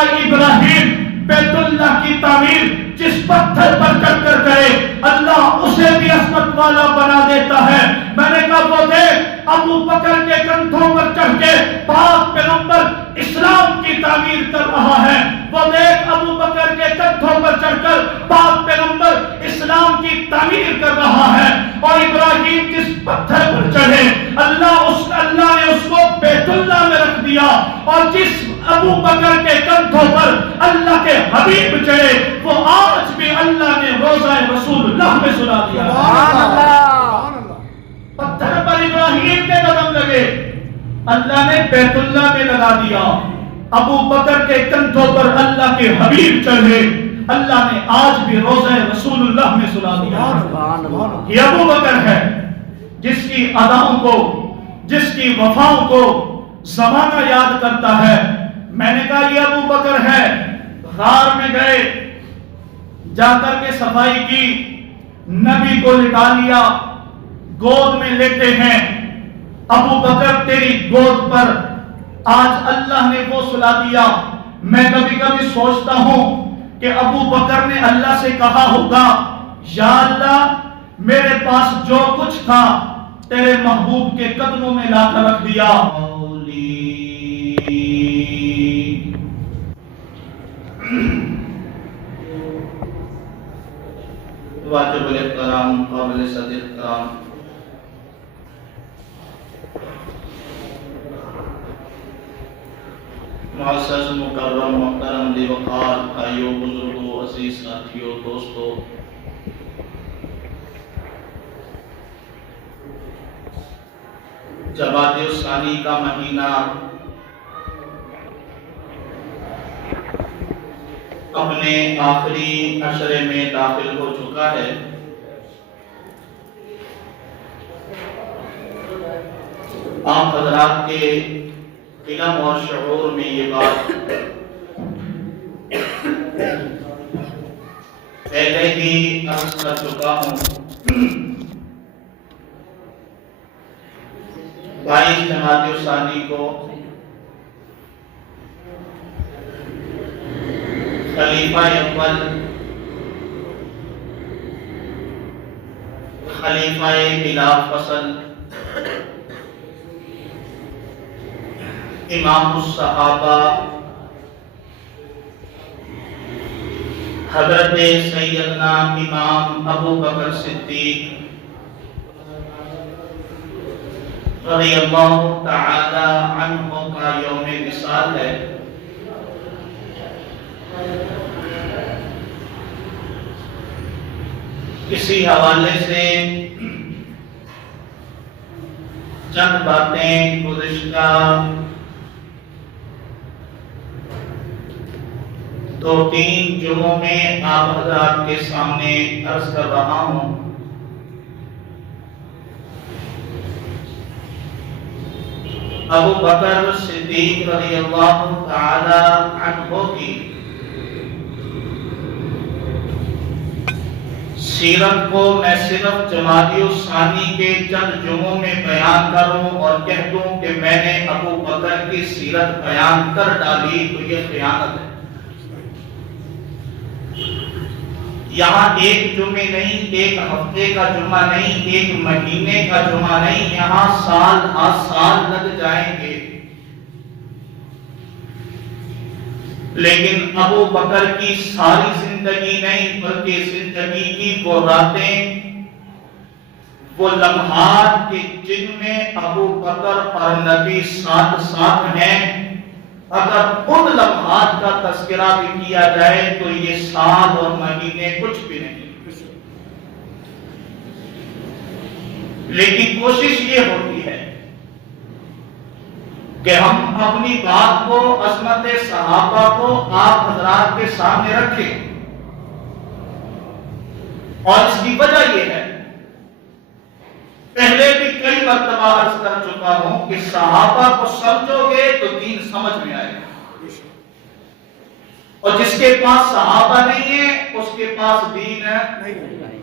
ابراہیم بیت اللہ کی تعمیر جس پتھر پر چڑھ کر کرے اللہ اسے بھی عظمت والا بنا دیتا ہے. میں نے کہا وہ دیکھ ابو بکر کے کندھوں پر چڑھ کے پاک پیغمبر اسلام کی تعمیر کر رہا ہے. وہ دیکھ ابو بکر کے کندھوں پر چڑھ کر پاک پیغمبر اسلام کی تعمیر کر رہا ہے. اور ابراہیم جس پتھر پر چڑھے اللہ نے اس کو بیت اللہ میں رکھ دیا. اور جس ابو بکر کے کندھوں پر اللہ کے حبیب چڑھے وہ آج بھی اللہ نے روضہ رسول اللہ میں سلا دیا. پتھر پر ابراہیم کے قدم لگے اللہ نے بیت اللہ میں لگا دیا. ابو بکر کے کندھوں پر اللہ کے حبیب چڑھے اللہ نے آج بھی روضہ رسول اللہ میں سلا دیا. یہ ابو بکر ہے جس کی اداؤں کو جس کی وفاؤں کو زمانہ یاد کرتا ہے. میں نے کہا یہ ابو بکر ہے غار میں گئے جا کر کے صفائی کی نبی کو لٹا لیا گود میں لیتے ہیں. ابو بکر تیری گود پر آج اللہ نے وہ سلا دیا. میں کبھی کبھی سوچتا ہوں کہ ابو بکر نے اللہ سے کہا ہوگا یا اللہ میرے پاس جو کچھ تھا تیرے محبوب کے قدموں میں لا کر رکھ دیا. واجب الاحترام قابل صدر احترام معزز مکرم محترم ذی وقار بھائیوں بزرگوں عزیز ساتھیوں دوستوں، جمادی الثانی کا مہینہ اپنے آخری عشرے میں داخل ہو چکا ہے. آپ حضرات کے علم اور شعور میں یہ بات پہلے ہی عرض کر چکا ہوں. 22 جمادی الثانی کو خلیفہ اول خلیفہ بلا فصل امام الصحابہ حضرت سیدنا امام ابو بکر صدیق رضی اللہ تعالی عنہ کا یوم وصال ہے. اسی حوالے سے چند باتیں گزشتہ 2-3 جمعوں میں آپ حضرات کے سامنے عرض کر رہا ہوں. ابو بکر صدیق رضی اللہ تعالی عنہ کی سیرت کو میں صرف جمادی الثانی کے چند جمعوں میں بیان کروں اور کہہ دوں کہ میں نے ابو بکر کی سیرت بیان کر ڈالی تو یہ خیانت ہے. یہاں ایک جمعے نہیں، ایک ہفتے کا جمعہ نہیں، ایک مہینے کا جمعہ نہیں، یہاں سال سال لگ جائیں گے. لیکن ابو بکر کی ساری زندگی نہیں بلکہ زندگی کی وہ راتیں، وہ لمحات کہ جن میں ابو بکر اور نبی ساتھ ساتھ ہیں، اگر ان لمحات کا تذکرہ بھی کیا جائے تو یہ سال اور مہینے کچھ بھی نہیں. لیکن کوشش یہ ہوتی ہے کہ ہم اپنی بات کو، عظمت صحابہ کو آپ حضرات کے سامنے رکھیں. اور اس کی وجہ یہ ہے، پہلے بھی کئی مرتبہ عرض کر چکا ہوں کہ صحابہ کو سمجھو گے تو دین سمجھ میں آئے گا، اور جس کے پاس صحابہ نہیں ہے اس کے پاس دین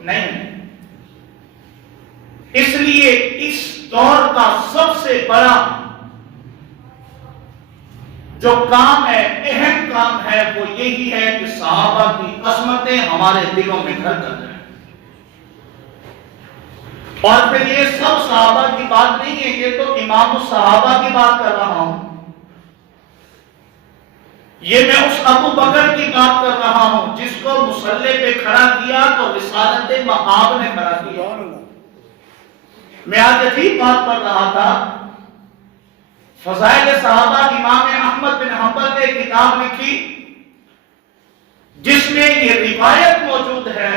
نہیں. اس لیے اس دور کا سب سے بڑا جو کام ہے، اہم کام ہے، وہ یہی ہے کہ صحابہ کی عظمتیں ہمارے دلوں میں گھر کر جائیں۔ اور پھر یہ سب صحابہ کی بات نہیں ہے، یہ تو امام الصحابہ کی بات کر رہا ہوں، یہ میں اس ابو بکر کی بات کر رہا ہوں جس کو مصلی پہ کھڑا کیا تو رسالت مآب نے کھڑا کیا۔ میں آج عجیب بات پڑھ رہا تھا، فضائل صحابہ، امام احمد بن حنبل نے کتاب لکھی جس میں یہ روایت موجود ہے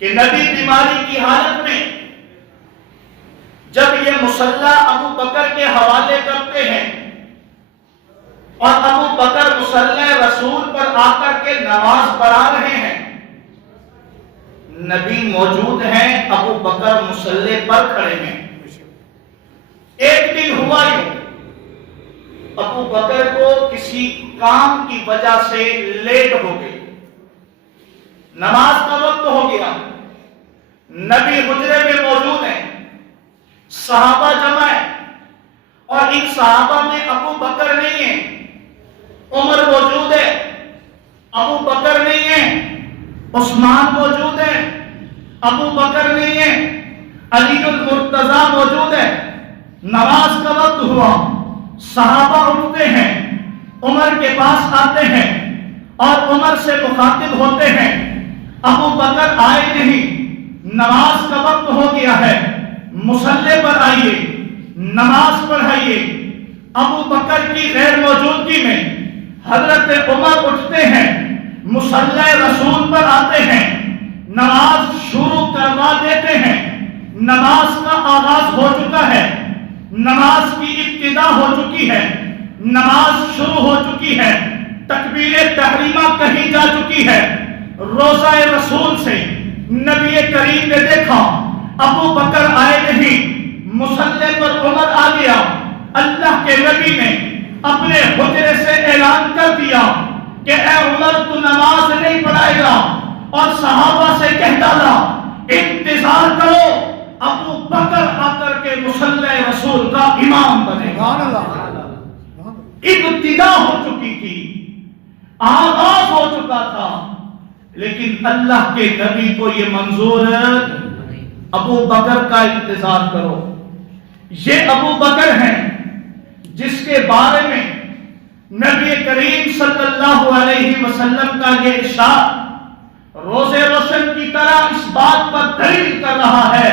کہ نبی بیماری کی حالت میں جب یہ مصلی ابو بکر کے حوالے کرتے ہیں اور ابو بکر مصلی رسول پر آ کر کے نماز پڑھا رہے ہیں، نبی موجود ہیں، ابو بکر مصلی پر کھڑے ہیں۔ ایک دن ہوا یوں، ابو بکر کو کسی کام کی وجہ سے لیٹ ہو گئی، نماز کا وقت ہو گیا، نبی حجرے میں موجود ہیں، صحابہ جمع ہیں، اور ان صحابہ میں ابو بکر نہیں ہے، عمر موجود ہے، ابو بکر نہیں ہے، عثمان موجود ہے، ابو بکر نہیں ہے، علی المرتضی موجود ہے۔ نماز کا وقت ہوا، صحابہ اٹھتے ہیں، عمر کے پاس آتے ہیں اور عمر سے مخاطب ہوتے ہیں، ابو بکر آئے نہیں، نماز کا وقت ہو گیا ہے، مصلی پر آئیے، نماز پڑھائیے۔ ابو بکر کی غیر موجودگی میں حضرت عمر اٹھتے ہیں، مصلی رسول پر آتے ہیں، نماز شروع کروا دیتے ہیں۔ نماز کا آغاز ہو چکا ہے، نماز کی ابتدا ہو چکی ہے، نماز شروع ہو چکی ہے، تکبیر تحریمہ کہی جا چکی ہے۔ روضہ رسول سے نبی کریم نے دیکھا ابو بکر آئے نہیں، مصلی پر عمر آ گیا۔ اللہ کے نبی نے اپنے حجرے سے اعلان کر دیا کہ اے عمر تو نماز نہیں پڑھائے گا، اور صحابہ سے کہہ ڈالا انتظار کرو، ابو بکر آ کر کے مصلی رسول کا امام بنے گا۔ ابتدا ہو چکی تھی، آغاز ہو چکا تھا، لیکن اللہ کے نبی کو یہ منظور ہے ابو بکر کا انتظار کرو۔ یہ ابو بکر ہیں جس کے بارے میں نبی کریم صلی اللہ علیہ وسلم کا یہ ارشاد روز روشن کی طرح اس بات پر دلیل کر رہا ہے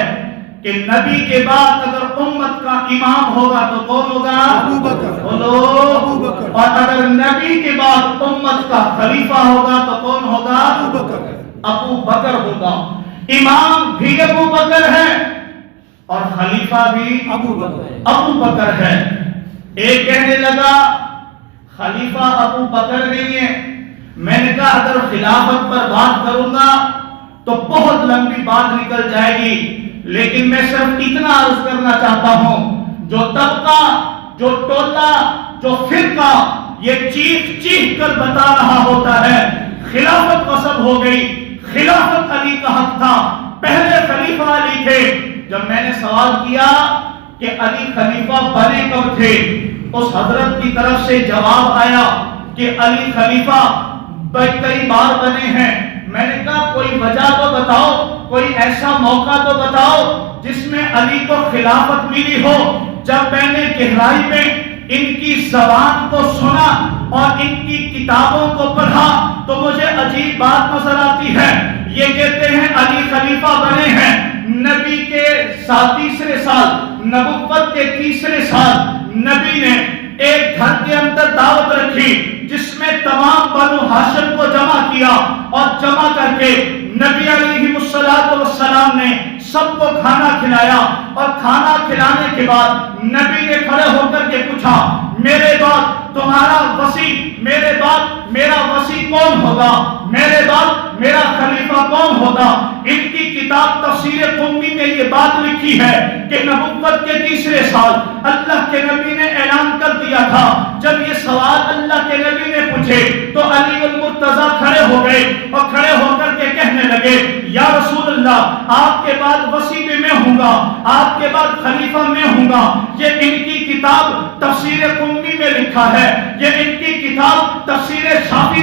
کہ نبی کے بعد اگر امت کا امام ہوگا تو کون ہوگا؟ ابو بکر۔ بولو۔ اور اگر نبی کے بعد امت کا خلیفہ ہوگا تو کون ہوگا؟ ابو بکر۔ ابو بکر ہوگا۔ امام بھی ابو بکر ہے اور خلیفہ بھی ابو بکر ہے۔ ایک کہنے لگا خلیفہ ابو بکر نہیں ہے۔ میں نے کہا اگر خلافت پر بات کروں گا تو بہت لمبی بات نکل جائے گی، لیکن میں صرف اتنا عرض کرنا چاہتا ہوں، جو طبقہ، جو ٹولہ، جو فرقہ یہ چیخ کر بتا رہا ہوتا ہے خلافت غصب ہو گئی، خلافت علی کا حق تھا، پہلے خلیفہ علی تھے۔ جب میں نے سوال کیا کہ علی خلیفہ بنے کب تھے، اس حضرت کی طرف سے جواب آیا کہ علی خلیفہ کئی بار بنے ہیں۔ میں نے کہا کوئی وجہ تو بتاؤ، کوئی ایسا موقع تو بتاؤ جس میں علی کو خلافت ملی ہو۔ جب میں نے گہرائی میں ان کی زبان کو سنا اور ان کی کتابوں کو پڑھا تو مجھے عجیب بات نظر آتی ہے۔ یہ کہتے ہیں علی خلیفہ بنے ہیں نبی کے تیسرے سال، نبوت کے تیسرے سال نبی نے ایک گھر کے اندر دعوت رکھی جس میں تمام بنو ہاشم کو جمع کیا، اور جمع کر کے نبی علیہ السلام نے سب کو کھانا کھلایا، اور کھانا کھلانے کے بعد نبی نے کھڑے ہو کر کے پوچھا میرے بعد تمہارا وصی، میرے بعد میرا وصی کون ہوگا، میرے بعد میرا خلیفہ کون ہوگا؟ ان کی کتاب تفسیر قمی میں یہ بات لکھی ہے کہ نبوت کے تیسرے سال اللہ کے نبی نے اعلان کر دیا تھا۔ جب یہ سوال اللہ کے نبی نے پوچھے تو علی المرتضی کھڑے ہو گئے اور کھڑے ہو کر کے کہنے لگے یا رسول اللہ آپ کے بعد وصی بھی میں ہوں گا، آپ کے بعد خلیفہ میں ہوں گا۔ یہ ان کی کتاب تفسیر قمی میں لکھا ہے، یہ ان کی کتاب تفسیر صافی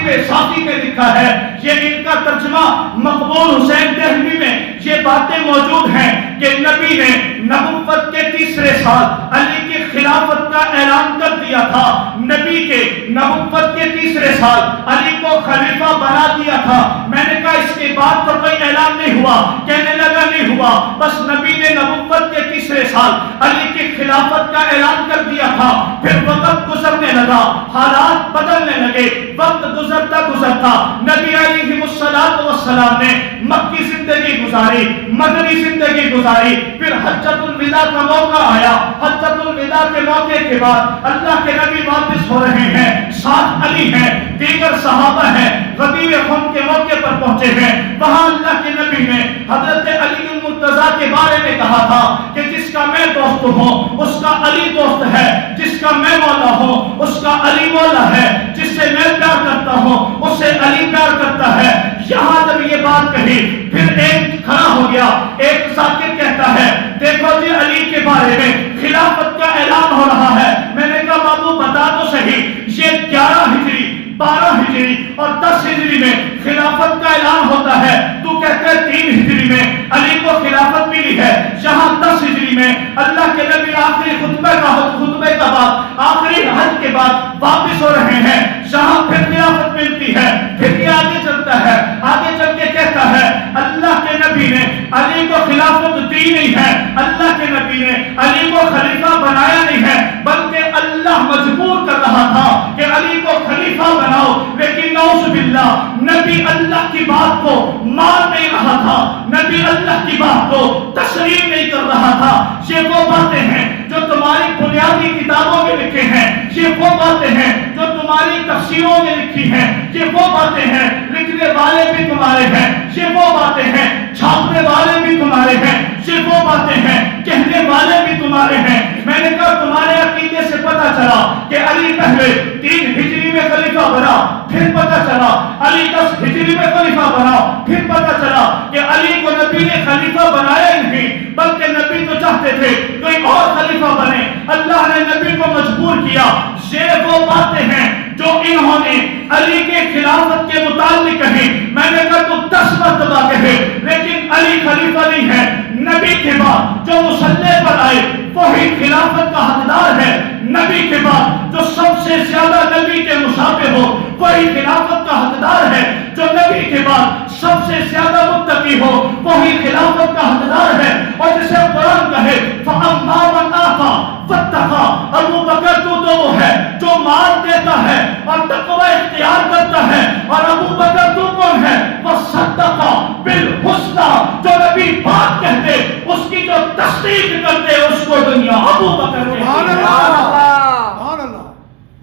میں لکھا ہے، یہ ان کا ترجمہ مقبول حسین دہلوی میں یہ باتیں موجود ہیں کہ نبی نے نبوت کے تیسرے سال علی کی خلافت کا اعلان کر دیا تھا، نبی کے نبوت کے تیسرے سال علی کو خلیفہ بنا دیا تھا۔ میں نے کہا اس کے بعد تو کوئی اعلان نہیں ہوا، کہنے لگا نہیں ہوا، بس نبی نے نبوت کے تیسرے سال علی کی خلافت کا اعلان کر دیا تھا۔ پھر وقت گزرنے لگا، حالات بدلنے لگے، وقت گزرتا گزرتا نبی علیہ السلام نے مکی زندگی گزاری، مدنی زندگی گزاری، پھر حجۃ الوداع کا موقع آیا۔ حجۃ الوداع کے موقع کے بعد اللہ کے نبی واپس ہو رہے ہیں، ساتھ علی ہیں، دیگر صحابہ ہیں، غدیر خم کے موقع پر پہنچے ہیں۔ وہاں اللہ کے نبی نے حضرت علی المرتضیٰ کے بارے میں کہا تھا کہ جس کا میں دوست ہوں اس کا علی دوست ہے، جس کا میں مولا ہوں اس کا علی مولا ہے، جس سے میں پیار کرتا ہوں اس سے علی پیار کرتا ہے۔ یہاں جب یہ بات کہی پھر ایک کھڑا ہو گیا، ایک ذاکر کہتا ہے دیکھو جی علی کے بارے میں خلافت کا اعلان ہو رہا ہے۔ میں نے کہا بابو بتا تو صحیح، یہ 11 ہجری 12 ہجری اور 10 ہجری میں خلافت کا اعلان ہوتا ہے، تو کہتے ہیں 3 ہجری میں علی کو خلافت ملی ہے، یہاں 10 ہجری میں اللہ کے نبی آخری خطبے کا بعد آخری حج کے بعد واپس ہو رہے ہیں، یہاں پھر خلافت ملتی ہے۔ پھر یہ آگے چلتا ہے، آگے چل کے کہتا ہے اللہ کے نبی نے علی کو خلافت دی نہیں ہے، اللہ کے نبی نے علی کو خلیفہ بنایا نہیں ہے، بلکہ اللہ مجبور کر رہا تھا کہ علی کو خلیفہ بناؤ، لیکن نعوذ باللہ نبی اللہ کی بات کو مان نہیں رہا تھا، نبی اللہ کی بات کو تسلیم نہیں کر رہا تھا۔ یہ وہ باتیں ہیں جو تمہاری بنیادی کتابوں میں لکھے ہیں، یہ وہ باتیں ہیں جو تمہاری تفسیروں میں لکھی ہیں، یہ وہ باتیں ہیں لکھنے والے بھی تمہارے ہیں، یہ وہ باتیں ہیں چھاپنے والے بھی تمہارے ہیں، یہ وہ باتیں ہیں کہنے والے بھی تمہارے ہیں۔ میں نے کہا تمہارے عقیدے سے پتہ چلا کہ علی پہلے 3 ہجری میں خلیفہ بنا، پھر پتہ چلا علی 10 ہجری میں خلیفہ بنا، پھر پتہ چلا کہ علی کو نبی نے خلیفہ بنایا ہی نہیں، بلکہ نبی تو چاہتے تھے کوئی اور خلیفہ بنے، اللہ نے نبی کو مجبور کیا۔ یہ وہ باتیں ہیں جو انہوں نے علی کے خلافت کے متعلق کہی۔ میں نے کہا تو 10 مرتبہ کہے لیکن علی خلیفہ نہیں ہے، نبی کے بعد جو مسلح پر آئے وہی خلافت کا حقدار ہے، نبی کے بعد جو سب سے زیادہ نبی کے مشابہ ہو وہی خلافت کا حقدار ہے، جو نبی کے بعد سب سے زیادہ متقی ہو وہی خلافت کا حقدار ہے۔ اور جسے قرآن کہے فَأَمَّا مَنْ آتَى وَاتَّقَى، ابو بکر تو وہ ہے جو مال دیتا ہے اور تقوی اختیار کرتا ہے، اور ابو بکر تو کون ہے؟ وَصَدَّقَ بِالْحُسْنَى، جو نبی بات کہتے اس کی جو تصدیق کرتے اس کو دنیا ابو بکر کہتے ہیں۔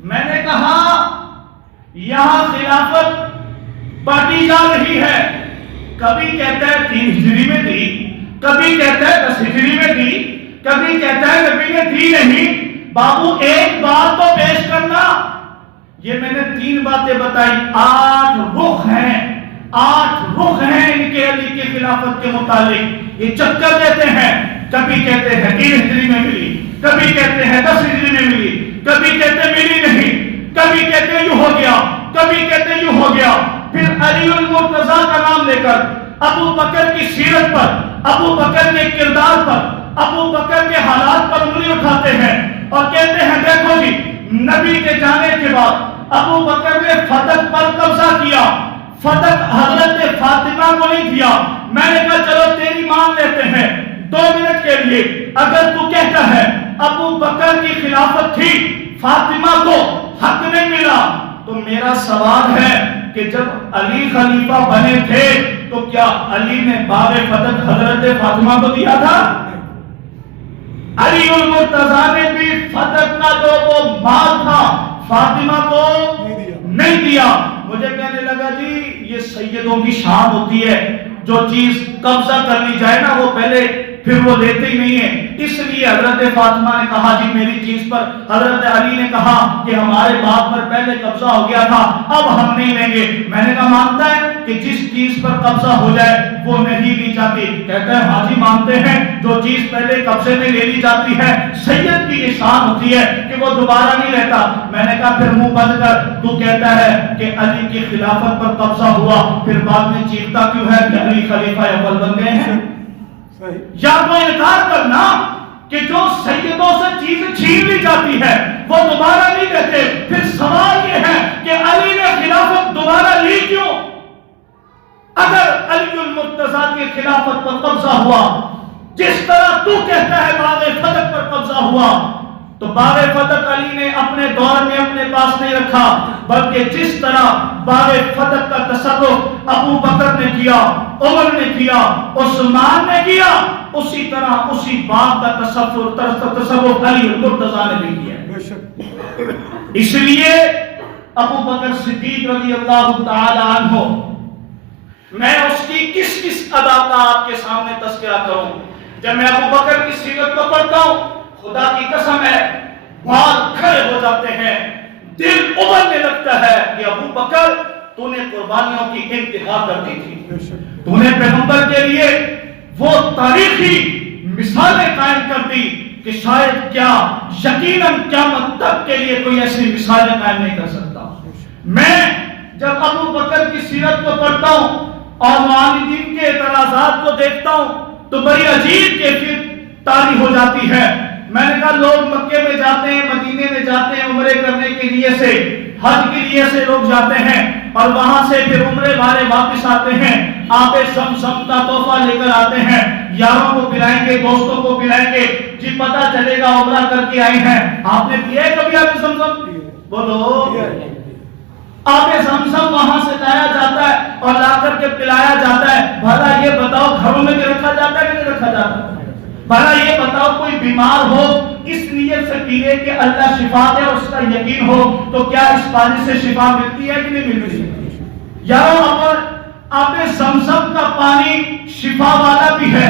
میں نے کہا یہاں خلافت بانٹی جا رہی ہے، کبھی کہتا ہے 3 ہجری میں دی، کبھی کہتا ہے 10 ہجری میں دی، کبھی کہتا ہے نبی نے دی نہیں۔ بابو ایک بات تو پیش کرنا۔ یہ میں نے 3 باتیں بتائی، 8 رخ ہیں، 8 رخ ہیں ان کے علی کی خلافت کے متعلق۔ یہ چکر دیتے ہیں، کبھی کہتے ہیں 3 ہجری میں ملی، کبھی کہتے ہیں 10 ہجری میں ملی، کبھی کہتے ملی نہیں، کبھی کہتے یوں ہو گیا، کبھی کہتے یوں ہو گیا۔ پھر علی المرتضیٰ کا نام لے کر ابو بکر کی سیرت پر، ابو بکر کے کردار پر، ابو بکر کے حالات پر انگلی اٹھاتے ہیں اور کہتے ہیں دیکھو جی نبی کے جانے کے بعد ابو بکر نے فتح پر قبضہ کیا، فتح حضرت فاطمہ کو نہیں دیا۔ میں نے کہا چلو تیری مان لیتے ہیں 2 منٹ کے لیے، اگر تو کہتا ہے ابو بکر کی خلافت تھی فاطمہ کو حق نہیں ملا، تو میرا سوال ہے کہ جب علی خلیفہ بنے تھے تو کیا علی نے باب فتح حضرت فاطمہ کو دیا تھا؟ علی المرتضیٰ نے بھی فتح کا جو وہ مال تھا فاطمہ کو نہیں دیا۔ مجھے کہنے لگا جی یہ سیدوں کی شان ہوتی ہے، جو چیز قبضہ کر لی جائے نا وہ پہلے پھر وہ لیتے ہی نہیں ہیں۔ اس لیے حضرت فاطمہ نے کہا جی میری چیز پر، حضرت علی نے کہا کہ ہمارے باپ پر پہلے قبضہ ہو گیا تھا، اب ہم نہیں لیں گے۔ میں نے کہا مانتا ہے کہ جس چیز پر قبضہ ہو جائے وہ نہیں لی جاتی؟ کہتا ہے ہاں جی مانتے ہیں، جو چیز پہلے قبضے میں لے لی جاتی ہے سید کی یہ شان ہوتی ہے کہ وہ دوبارہ نہیں لیتا۔ میں نے کہا پھر منہ بند کر، تو کہتا ہے کہ علی کی خلافت پر قبضہ ہوا، پھر بعد میں چیختا کیوں ہے کہ علی خلیفہ اول بن گئے ہیں؟ یا تو انکار کرنا کہ جو سیدوں سے چیزیں چھین لی جاتی ہے وہ دوبارہ نہیں لیتے، پھر سوال یہ ہے کہ علی نے خلافت دوبارہ لی کیوں؟ اگر علی المرتضیٰ کی خلافت پر قبضہ ہوا جس طرح تو کہتا ہے باغ فتح پر قبضہ ہوا، تو باغ فتح علی نے اپنے دور میں اپنے پاس نہیں رکھا، بلکہ جس طرح باغ فتح کا تصرف ابو بکر نے کیا، عمر نے کیا، عثمان نے کیا، اسی طرح اسی باغ کا تصرف علی المرتضیٰ نے بھی کیا۔ اس لیے ابو بکر صدیق رضی اللہ تعالی عنہ، میں اس کی کس کس ادا کا آپ کے سامنے تذکرہ کروں؟ جب میں ابو بکر کی سیرت کو پڑھتا ہوں خدا کی قسم ہے بال کھڑے ہو جاتے ہیں، دل ابلنے لگتا ہے کہ ابو بکر تو نے قربانیوں کی انتہا کر دی تھی، تو نے پیغمبر کے لیے وہ تاریخی مثالیں قائم کر دی کہ شاید کیا یقیناً قیامت تک کے لیے کوئی ایسی مثالیں قائم نہیں کر سکتا۔ میں جب ابو بکر کی سیرت کو پڑھتا ہوں اور معاندین کے اعتراضات کو دیکھتا ہوں تو بڑی عجیب کیفیت طاری ہو جاتی ہے۔ میں نے کہا لوگ مکے میں جاتے ہیں، مدینے میں جاتے ہیں عمرے کرنے کے لیے سے، حج کے لیے سے لوگ جاتے ہیں اور وہاں سے پھر عمرے والے واپس آتے ہیں، آب زمزم کا تحفہ لے کر آتے ہیں، یاروں کو پلائیں گے، دوستوں کو پلائیں گے، جی پتہ چلے گا عمرہ کر کے آئے ہیں۔ آپ نے پیا ہے کبھی آب زمزم؟ بولو۔ آب زمزم وہاں سے لایا جاتا ہے اور لا کر کے پلایا جاتا ہے۔ بھلا یہ بتاؤ گھروں میں بھی رکھا جاتا ہے کہ نہیں رکھا جاتا؟ بھلا یہ بتاؤ کوئی بیمار ہو اس نیت سے پیے کہ اللہ شفا دے اور اس کا یقین ہو تو کیا اس پانی سے شفا ملتی ہے کہ نہیں ملتی؟ یارو آب زمزم کا پانی شفا والا بھی ہے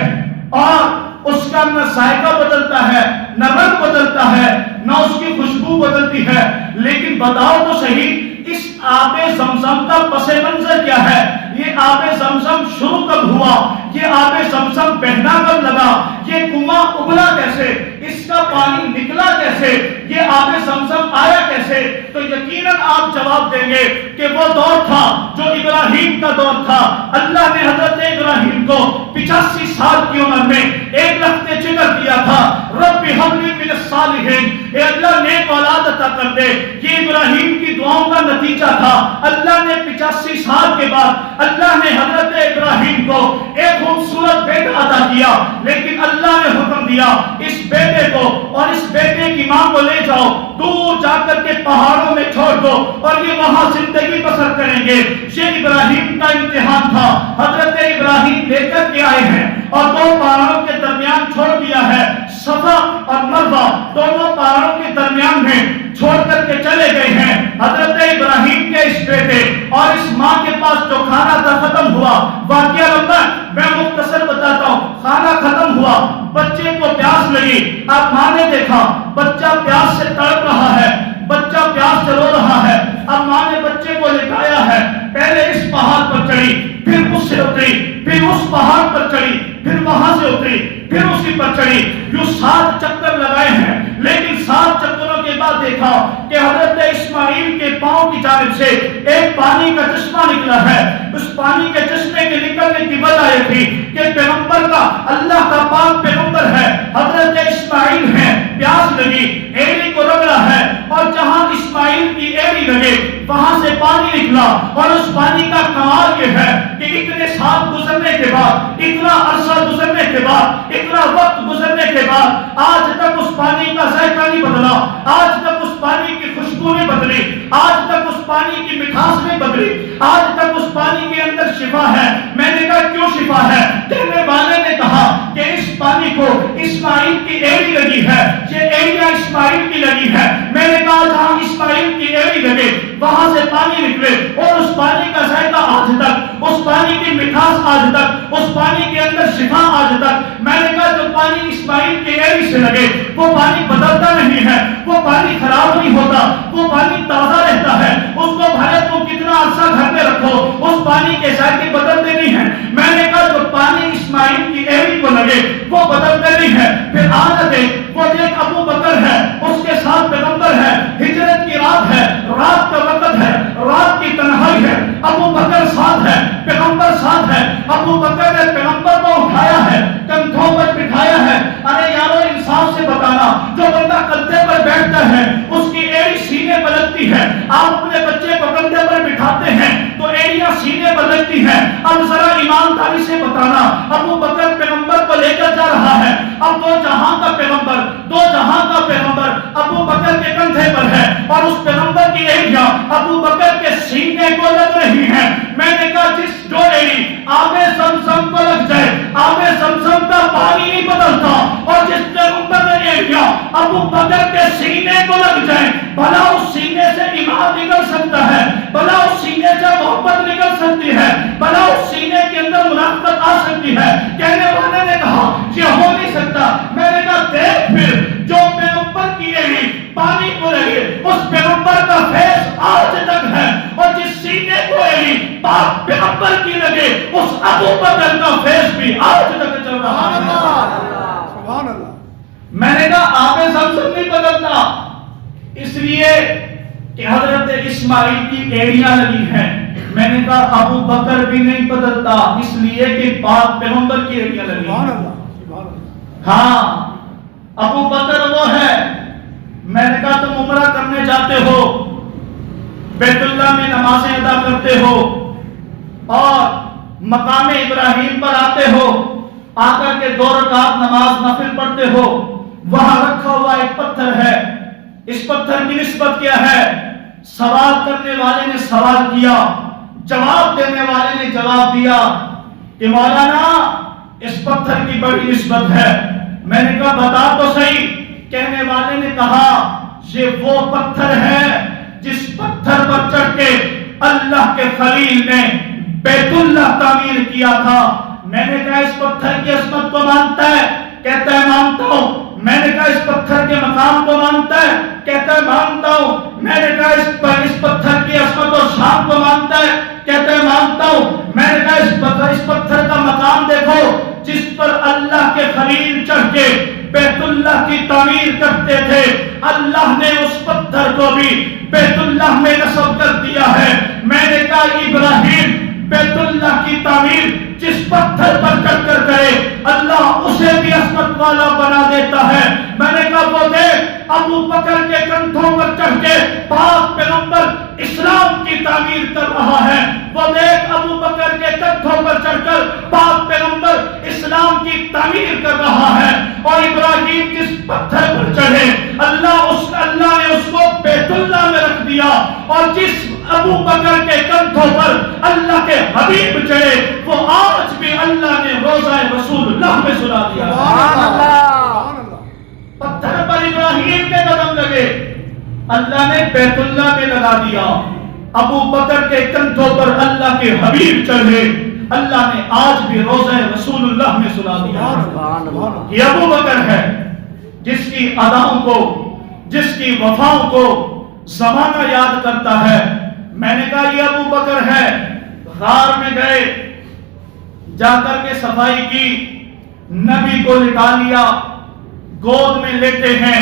اور اس کا نہ ذائقہ بدلتا ہے، نہ رنگ بدلتا ہے، نہ اس کی خوشبو بدلتی ہے، لیکن بتاؤ تو صحیح اس آب زمزم کا پس منظر کیا ہے؟ یہ آب زمزم شروع کب ہوا؟ یہ آب زمزم بہنا کب لگا؟ یہ کنواں ابلا کیسے؟ اس کا پانی نکلا کیسے؟ یہ آب زمزم آیا کیسے؟ تو یقیناً آپ جواب دیں گے کہ وہ دور تھا جو ابراہیم کا دور تھا۔ اللہ نے حضرت ابراہیم کو 85 سال کی عمر میں ایک لخت جگر دیا تھا، رب ہب لی من الصالحین، اے اللہ نیک اولاد عطا کر دے۔ یہ ابراہیم کی دعاؤں کا نتیجہ تھا۔ اللہ نے 85 سال کے بعد اللہ نے حضرت ابراہیم کو ایک خوبصورت بیٹا عطا کیا، لیکن اللہ نے حکم دیا اس بیٹے کو اور اس بیٹے کی ماں کو لے جاؤ، دور جا کر کے پہاڑوں میں چھوڑ دو اور یہ وہاں زندگی بسر کریں گے۔ یہ ابراہیم کا امتحان تھا۔ حضرت ابراہیم لے کر کے آئے ہیں اور دو پہاڑوں کے درمیان چھوڑ دیا ہے، صفا اور مروہ دونوں پہاڑوں کے درمیان میں چھوڑ کر کے چلے گئے ہیں۔ حضرت ابراہیم کے اس بیٹے اور اس ماں کے پاس جو کھانا تھا ختم ہوا۔ واقعہ لمبا میں مختصر بتاتا ہوں۔ کھانا ختم ہوا، بچے کو پیاس لگی، اب ماں نے دیکھا بچہ پیاس سے تڑپ رہا ہے، بچہ پیاس سے رو رہا ہے، اب ماں نے بچے کو لٹایا ہے، پہلے اس پہاڑ پر چڑھی، پھر اس سے اتری، پھر اس پہاڑ پر چڑھی، پھر وہاں سے اتری، پھر اسی پر چڑھی، یوں 7 چکر لگائے ہیں، لیکن 7 چکروں کے بعد دیکھا کہ حضرت اسماعیل کے پاؤں کی جانب سے ایک پانی کا چشمہ نکلا ہے۔ اس پانی کے چشمے کے نکلنے کی وجہ یہ تھی کہ پیغمبر کا، اللہ کا پاک پیغمبر ہے، حضرت اسماعیل ہے، پیاس لگی، ایڑی کو رگڑا ہے اور جہاں اسماعیل کی ایڑی لگے وہاں سے پانی نکلا، اور اس پانی کا کمال یہ ہے کہ اتنے سال گزرنے کے بعد، اتنا عرصہ گزرنے کے بعد، اتنا وقت گزرنے کے بعد آج تک اس پانی کا ذائقہ نہیں بدلا، آج تک اس پانی کی خوشبو نہیں بدلی، آج تک اس پانی کی مٹھاس نہیں بدلی، آج تک اس پانی کے اندر شفا ہے۔ میں نے کہا کیوں شفا ہے؟ کہنے والے نے کہا کہ اس پانی کو اسماعیل کی ایڑی لگی ہے، یہ ایڑیاں اسماعیل کی لگی ہے۔ میں نے کہا جہاں اسماعیل کی ایڑی لگے وہاں سے پانی نکلے اور اس پانی کا ذائقہ آج تک، اس پانی کی مٹھاس آج تک، اس پانی کے اندر شفا آج تک۔ میں نے کہا جو پانی خراب نہیں ہوتا، وہ پانی تازہ رہتا ہے، اس کو بھلے تو کتنا عرصہ گھر میں رکھو اس پانی کے ذائقے بدلتے نہیں ہیں۔ میں نے کہا جو پانی اسماعیل کی ایڑی کو لگے وہ بدلتے نہیں ہے۔ پھر عادت وہ ایک ابو بکر ہے، اس کے ساتھ پیغمبر ہے، ہجرت کی رات ہے، رات کا وقت ہے، رات کی تنہائی ہے، ابو بکر ساتھ ہے، پیغمبر ساتھ ہے، ابو بکر نے پیغمبر کو اٹھایا ہے، کندھوں پر بٹھایا ہے۔ ارے یارو انصاف سے بتانا، جو بندہ کندھے پر بیٹھتا ہے اس کی ایڑی سینے پر لگتی ہے، آپ اپنے بچے کو کندھے پر بٹھاتے ہیں تو ایڑیاں سینے پر لگتی ہیں۔ اب ذرا ایمانداری سے بتانا، ابو بکر پیغمبر کو لے کر جا رہا ہے، اب دو جہاں کا پیغمبر ابو بکر کے کندھے پر ہے اور اس پیغمبر کی ایڑیاں ابو بکر کے سینے کو لگ رہی ہیں۔ میں نے کہا جس جو ایڑی آب زمزم کو لگ جائے، آب زمزم کا پانی نہیں بدلتا، اور جس پیغمبر نے ایڑیاں ابو بکر کے سینے کو لگ جائیں، بھلا اس سینے سے ایمان نکل سکتا ہے، بھلا اس سینے سے محبت نکل سکتی ہے، بھلا اس سینے کے اندر منافقت آ سکتی ہے۔ کہنے والے نے کہا یہ ہو نہیں سکتا۔ میں نے کہا دیکھ پھر جو پیغمبر کی ایڑی پانی کو لگے اس پیغمبر کا فیض آج تک ہے، اور جس سینے کو ایڑی پاک پیغمبر کی لگے اس ابو بکر کا فیض بھی آج تک چل رہا ہے۔ سبحان اللہ۔ میں نے کہا آب زمزم نہیں بدلتا، اس لیے کہ حضرت اسماعیل کی ایڑیاں لگی ہیں۔ میں نے کہا ابو بکر بھی نہیں بدلتا، اس لیے کہ پاک پیغمبر کی ایڑیاں لگی ہیں۔ ہاں ابو بکر وہ ہے۔ میں نے کہا تم عمرہ کرنے جاتے ہو، بیت اللہ میں نمازیں ادا کرتے ہو اور مقام ابراہیم پر آتے ہو، آ کر کے 2 رکعت نماز نفل پڑھتے ہو، وہاں رکھا ہوا ایک پتھر ہے، اس پتھر کی نسبت کیا ہے؟ سوال کرنے والے نے سوال کیا، جواب دینے والے نے جواب دیا کہ مولانا اس پتھر کی بڑی نسبت ہے۔ میں نے کہا بتا تو صحیح۔ کہنے والے نے کہا یہ وہ پتھر ہے جس پتھر پر چڑھ کے اللہ کے خلیل نے بیت اللہ تعمیر کیا تھا۔ میں نے کہا اس پتھر کی عظمت کو مانتا ہے؟ کہتا ہے مانتا ہوں۔ میں نے کہا اس پتھر کے مقام کو مانتا ہے؟ کہتا ہے مانتا ہوں۔ میں نے کہا اس پتھر کی عظمت و شان کو مانتا ہے؟ کہتا ہے مانتا ہوں۔ میں نے کہا اس پتھر کا مقام دیکھو جس پر اللہ کے خلیل چڑھ کے بیت اللہ کی تعمیر کرتے تھے، اللہ نے اس پتھر کو بھی بیت اللہ میں نصب کر دیا ہے۔ میں نے کہا ابراہیم بیت اللہ کی تعمیر جس پتھر پر چڑھ کر گئے اللہ اسے بھی عظمت والا بنا دیتا ہے۔ میں نے کہا وہ دیکھ ابو بکر کے کندھوں پر چڑھ کے پاک پیغمبر اسلام کی تعمیر کر رہا ہے، وہ دیکھ ابو بکر کے کندھوں پر چڑھ کر پاک پیغمبر اسلام کی تعمیر کر رہا ہے۔ اور ابراہیم جس پتھر پر چڑھے اللہ نے اس کو بیت اللہ میں رکھ دیا، اور جس ابو بکر کے کندھوں پر اللہ کے حبیب چڑھے وہ آج بھی اللہ نے روضہ رسول اللہ میں سلا دیا۔ پتھر پر ابراہیم کے قدم لگے، اللہ نے بیت اللہ میں لگا دیا۔ ابو بکر کے کندھوں پر اللہ کے حبیب چڑھے، اللہ نے آج بھی روضہ رسول اللہ میں سلا دیا۔ یہ ابو بکر ہے جس کی اداؤں کو، جس کی وفاؤں کو زمانہ یاد کرتا ہے۔ میں نے کہا یہ ابو بکر ہے، غار میں گئے، جا کر کے صفائی کی، نبی کو لٹا لیا، گود میں لیتے ہیں۔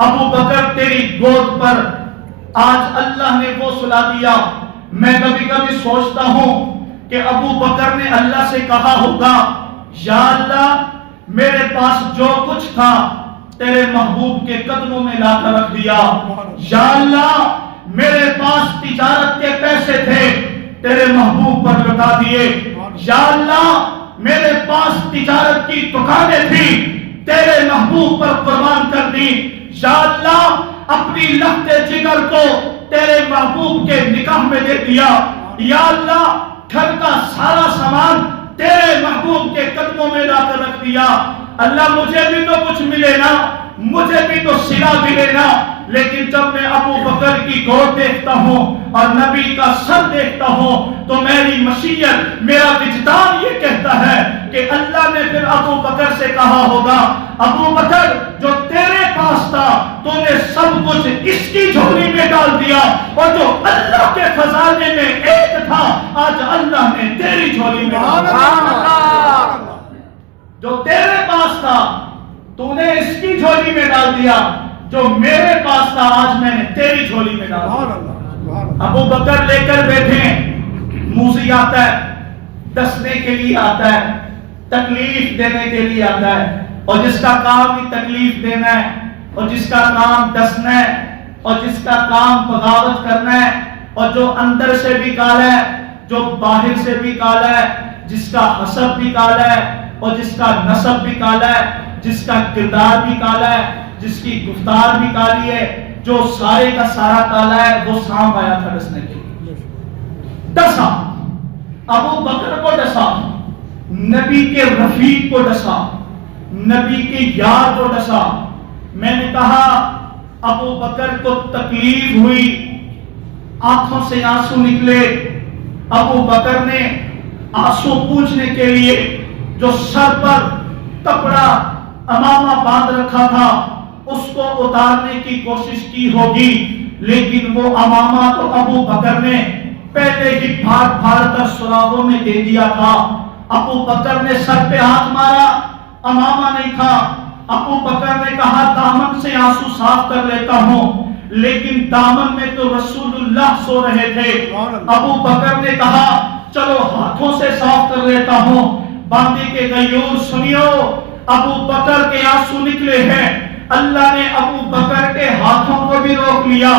ابو بکر تیری گود پر آج اللہ نے وہ سلا دیا۔ میں کبھی کبھی سوچتا ہوں کہ ابو بکر نے اللہ سے کہا ہوگا یا اللہ میرے پاس جو کچھ تھا تیرے محبوب کے قدموں میں لا کر رکھ دیا، یا اللہ میرے پاس تجارت کے پیسے تھے تیرے محبوب پر لٹا دیے، یا اللہ میرے پاس تجارت کی دکانیں تھی تیرے محبوب پر قربان کر دی، یا اللہ اپنی لخت جگر کو تیرے محبوب کے نکاح میں دے دیا، یا اللہ گھر کا سارا سامان تیرے محبوب کے قدموں میں لا کر رکھ دیا۔ اللہ مجھے بھی تو کچھ ملے نا، مجھے بھی تو صلہ ملے نا۔ لیکن جب میں ابو بکر کی گود دیکھتا ہوں اور نبی کا سر دیکھتا ہوں تو میری مشیت، میرا وجدان یہ کہتا ہے کہ اللہ نے پھر ابو بکر سے کہا ہوگا ابو بکر جو تیرے پاس تھا تو نے سب کچھ اس کی جھولی میں ڈال دیا اور جو اللہ کے خزانے میں ایک تھا آج اللہ نے تیری جھولی میں ڈال دیا۔ جو تیرے پاس تھا تو نے اس کی جھولی میں ڈال دیا، جو میرے پاس تھا آج میں نے تیری جھولی میں ڈال دیا۔ ابو بکر لے کر بیٹھے ہیں، موذی آتا ہے، دسنے کے لیے آتا ہے، تکلیف دینے کے لیے آتا ہے، اور جس کا کام ہی تکلیف دینا ہے اور جس کا کام دسنا ہے اور جس کا کام بغاوت کرنا ہے اور جو اندر سے بھی کالا ہے جو باہر سے بھی کالا ہے، جس کا حسب بھی کالا ہے اور جس کا نسب بھی کالا ہے، جس کا کردار بھی کالا ہے، جس کی گفتار بھی کالی ہے، جو سارے کا سارا کالا ہے، وہ سانپ آیا تھا ڈسنے کے لیے۔ ڈسا، ابو بکر کو ڈسا، نبی کے رفیق کو ڈسا، نبی کے یار کو ڈسا۔ میں نے کہا ابو بکر کو تکلیف ہوئی، آنکھوں سے آنسو نکلے، ابو بکر نے آنسو پوچھنے کے لیے جو سر پر کپڑا امامہ باندھ رکھا تھا اس کو اتارنے کی کوشش کی ہوگی، لیکن وہ امامہ تو ابو بکر نے پہلے ہی پھاڑ پھاڑ کر سراغوں میں دے دیا تھا۔ ابو بکر نے سر پہ ہاتھ مارا، امامہ نہیں تھا۔ ابو بکر نے کہا دامن سے آنسو صاف کر لیتا ہوں، لیکن دامن میں تو رسول اللہ سو رہے تھے۔ ابو بکر نے کہا چلو ہاتھوں سے صاف کر لیتا ہوں۔ باندے کے غیور سنیو، ابو بکر کے آنسو نکلے ہیں، اللہ نے ابو بکر کے ہاتھوں کو بھی روک لیا۔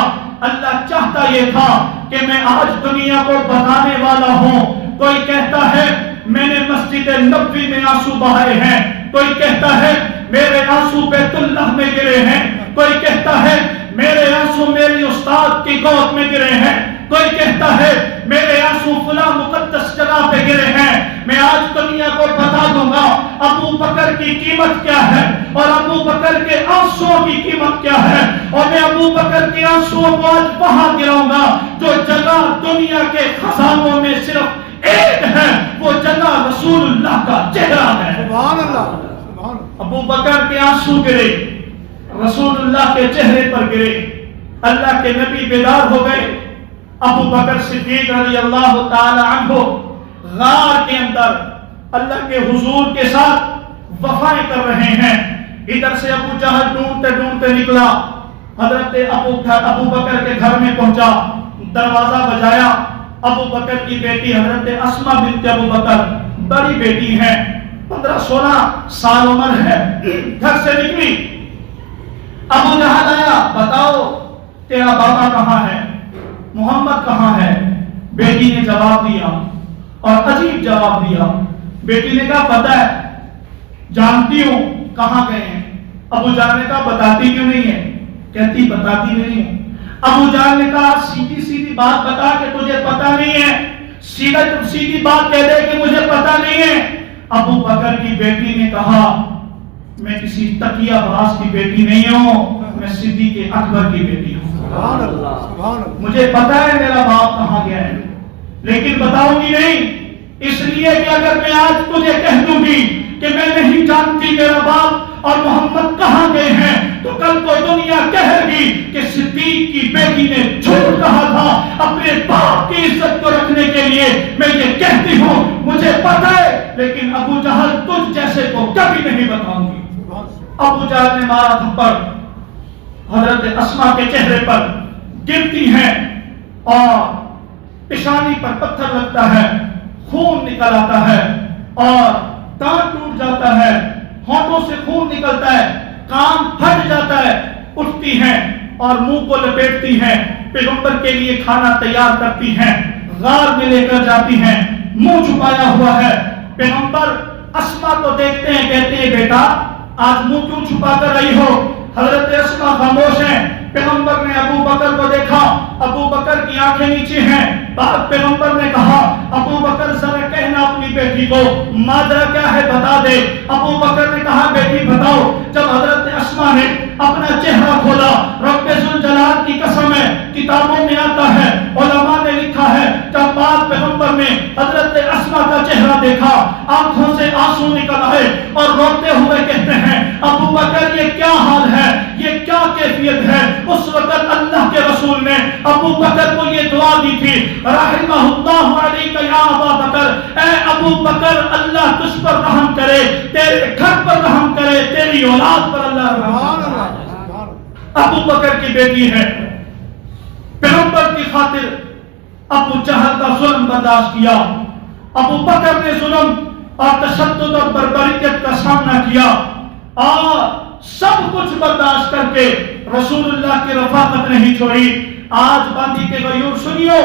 اللہ چاہتا یہ تھا کہ میں آج دنیا کو بتانے والا ہوں۔ کوئی کہتا ہے میں نے مسجد نبوی میں آنسو بہائے ہیں، کوئی کہتا ہے میرے آنسو بیت اللہ میں گرے ہیں، کوئی کہتا ہے میرے آنسو میری استاد کی گود میں گرے ہیں، کوئی کہتا ہے میرے آنسو فلاں مقدس جگہ پہ گرے ہیں۔ میں آج دنیا کو بتا دوں گا ابو بکر کی قیمت کیا ہے اور ابو بکر کے آنسوؤں کی قیمت کیا ہے، اور میں ابو بکر کے آنسوؤں کو آج وہاں گراؤں گا جو جگہ دنیا کے خزانوں میں صرف ایک ہے، وہ جگہ رسول اللہ کا چہرہ ہے۔ سبحان اللہ۔ ابو بکر کے آنسو گرے، رسول اللہ کے چہرے پر گرے، اللہ کے نبی بیدار ہو گئے۔ ابو بکر صدیق رضی اللہ تعالی عنہ غار کے اندر اللہ کے حضور کے ساتھ وفائیں کر رہے ہیں۔ ادھر سے ابو جہل ڈھونڈتے ڈھونڈتے نکلا، حضرت ابو بکر کے گھر میں پہنچا، دروازہ بجایا۔ ابو بکر کی بیٹی حضرت اسما بنت ابو بکر بڑی بیٹی ہیں، 15-16 سال عمر ہے، گھر سے نکلی۔ ابو جہل آیا، بتاؤ تیرا بابا کہاں ہے، محمد کہاں ہے؟ بیٹی نے جواب دیا اور عجیب جواب دیا۔ بیٹی نے کہا پتہ ہے، جانتی ہوں کہاں گئے ہیں۔ ابو جہل نے کہا بتاتی کیوں نہیں ہے؟ کہتی بتاتی نہیں ہوں۔ ابو جہل نے کہا سیدھی سیدھی بات بتا کہ تجھے پتہ نہیں ہے، سیدھی بات کہہ دے کہ مجھے پتہ نہیں ہے۔ ابو بکر کی بیٹی نے کہا میں کسی تقیہ باز کی بیٹی نہیں ہوں، میں صدیق اکبر کی بیٹی ہوں۔ سبحان اللہ، سبحان اللہ۔ مجھے پتا ہے میرا باپ کہاں گیا ہے، لیکن بتاؤں گی نہیں، اس لیے کہ اگر میں آج تجھے کہہ دوں گی کہ میں نہیں جانتی میرا باپ اور محمد کہاں گئے ہیں تو کل کو دنیا کہے گی کہ صدیق کی بیٹی نے جھوٹ کہا تھا اپنے باپ کی عزت کو رکھنے کے لیے۔ میں یہ کہتی ہوں مجھے پتا ہے، لیکن ابو جہل تجھ جیسے کو کبھی نہیں بتاؤں گی۔ ابو جہل نے مارا تھپڑ، حضرت اسما کے چہرے پر گرتی ہیں اور پیشانی پر پتھر لگتا ہے، خون نکل آتا ہے اور دانت ٹوٹ جاتا ہے، ہونٹوں سے خون نکلتا ہے، کان پھٹ جاتا ہے۔ اٹھتی ہیں اور منہ کو لپیٹتی ہیں، پیغمبر کے لیے کھانا تیار کرتی ہیں، غار میں لے کر جاتی ہیں، منہ چھپایا ہوا ہے۔ پیغمبر اسما کو دیکھتے ہیں، کہتے ہیں بیٹا آج منہ کیوں چھپا کر رہی ہو؟ حضرت اسما خاموش ہیں۔ پیغمبر نے ابو بکر کو دیکھا، ابو بکر کی آنکھیں نیچے ہیں۔ بعد پیغمبر نے کہا ابو بکر ذرا کہنا اپنی بیٹی کو ماجرا کیا ہے بتا دے۔ ابو بکر نے کہا بیٹی بتاؤ۔ جب حضرت اسما نے اپنا چہرہ کھولا، رب ذوالجلال کی قسم ہے کتابوں میں آتا ہے، علماء نے لکھا ہے جب بعد پیغمبر نے حضرت اسما کا چہرہ دیکھا آنکھوں سے آنسو نکل آئے اور روتے ہوئے کہتے ہیں ابو بکر یہ کیا حال ہے, یہ کیا کیفیت ہے. اس وقت اللہ کے رسول نے ابو بکر کو یہ دعا دی تھی رحمہ اللہ علیک یا ابا بکر, اے ابو بکر اللہ تجھ پر رحم کرے, تیرے گھر پر رحم کرے, تیری اولاد پر اللہ رحم کرے. ابو بکر کی بیٹی ہے, پیغمبر کی خاطر ابو جہل کا ظلم برداشت کیا. ابو بکر نے ظلم اور تشدد اور بربریت کا سامنا کیا اور سب کچھ برداشت کر کے رسول اللہ کی رفاقت نہیں چھوڑی. آج باندھی کے غیور سنیو,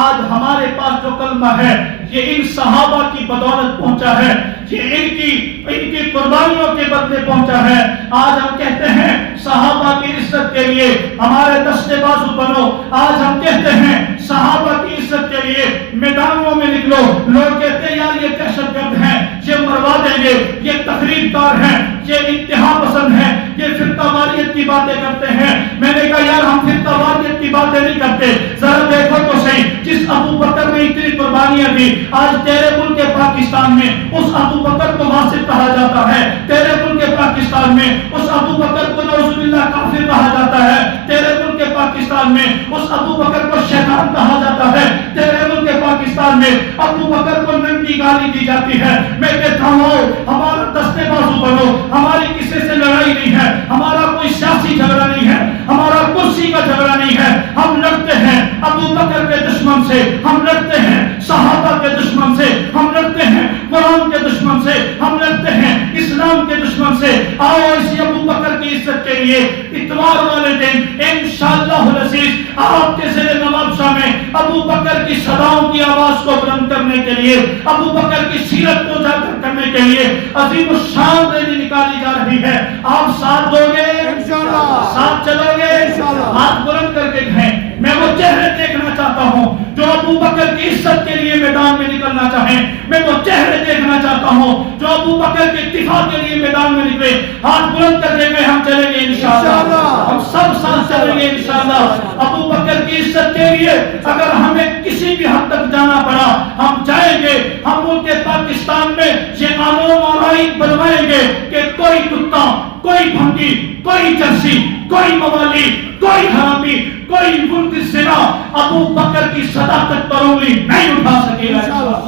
آج ہمارے پاس جو کلمہ ہے یہ ان صحابہ کی بدولت پہنچا ہے, یہ ان کی قربانیوں کے بدلے پہنچا ہے. آج ہم کہتے ہیں صحابہ کی عزت کے لیے ہمارے دستے بازو بنو. آج ہم کہتے ہیں صحابہ کی عزت کے لیے میدانوں میں نکلو. لوگ کہتے ہیں یار یہ دہشت گرد ہیں, یہ مروا دیں گے, یہ تخریب کار ہیں, یہ انتہا پسند ہیں, یہ فرقہ واریت کی باتیں کرتے ہیں. میں نے کہا یار ہم فرقہ واریت کی باتیں نہیں کرتے, ذرا دیکھو تو صحیح جس ابو بکر نے اتنی قربانیاں دی, آج تیرے ملک پاکستان میں اس ابو بکر کو واسط کہا جاتا ہے. تیرے ملک پاکستان میں اس ابو بکر کو نعوذ باللہ کافر کہا جاتا ہے. تیرے ملک پاکستان میں اس ابو بکر کو شیطان کہا جاتا ہے. تیرے ملک پاکستان میں ابو بکر کو ننگی گالی دی جاتی ہے. میں کہتا ہوں ہمارا دستے بازو بنو, ہماری کسی سے لڑائی نہیں ہے, ہمارا کوئی سیاسی جھگڑا نہیں ہے, ہمارا کرسی کا جھگڑا نہیں ہے. ہم لڑتے ہیں ابو بکر کے دشمن سے, ہم لڑتے ہیں صحابہ کے دشمن سے, ہم لڑتے ہیں قرآن کے دشمن سے, ہم لڑتے ہیں اسلام کے دشمن سے. آؤ اسی ابو بکر کی عزت کے لیے اتوار والے دن انشاءاللہ العزیز آپ کے زیر نواب شاہ میں ابو بکر کی صداؤں کی آواز کو بلند کرنے کے لیے, ابو بکر کی سیرت کو اجاگر کرنے کے لیے عظیم الشان ریلی نکالی جا رہی ہے. آپ ساتھ دو گے انشاءاللہ, ساتھ چلو گے انشاءاللہ. ہاتھ بلند کر کے کہیں میں وہ چہرے دیکھنا چاہتا ہوں جو ابو بکر کی عزت کے لیے میدان میں نکلنا چاہیں. میں وہ چہرے دیکھنا چاہتا ہوں جو ابو بکر کے دفاع کے لیے میدان میں نکلے. ہاتھ بلند کر کے ہم چلیں گے انشاءاللہ, ہم سب ساتھ چلیں گے انشاءاللہ. ابو بکر کی عزت کے لیے اگر ہمیں کسی بھی حد تک جانا پڑا ہم جائیں گے. ہم ملک پاکستان میں یہ قانون اور آئین بنوائیں گے کہ کوئی کتا, کوئی بھنگی, کوئی چرسی, کوئی موالی, کوئی حرامی, کوئی ملک زنا ابو بکر کی صداقت پر انگلی نہیں اٹھا سکے گا.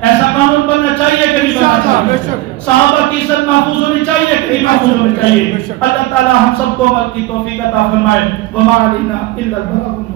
ایسا قانون بننا چاہیے کہ نہیں بننا چاہیے؟ صحابہ کی عزت محفوظ ہونی چاہیے کہ نہیں محفوظ ہونی چاہیے؟ اللہ تعالی ہم سب کو عمل کی توفیق عطا فرمائے. وما علینا الا البلاغ.